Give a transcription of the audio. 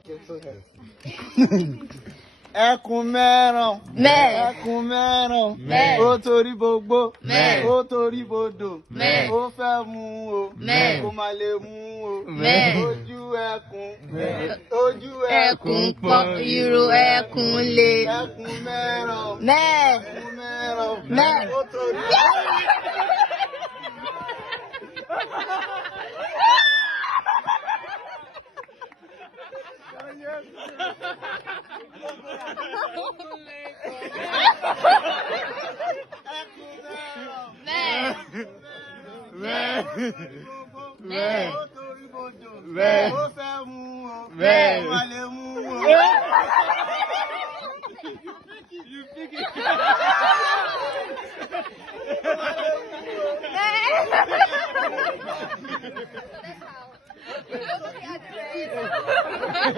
Okay, go ahead. Ẹkùn mẹ́ràn. Ẹkùn mẹ́ràn. Ó torí gbogbo. Ó torí bodò. Ó fẹ́ mu o. Kò má lè mu o. Ojú ẹkùn. Ojú ẹkùn pọ̀ irú ẹkùn lè. Ẹkùn mẹ́ràn. Ẹkùn mẹ́ràn. Ó torí ó fẹ́ mu o. Kò má lè mu o. You pick it.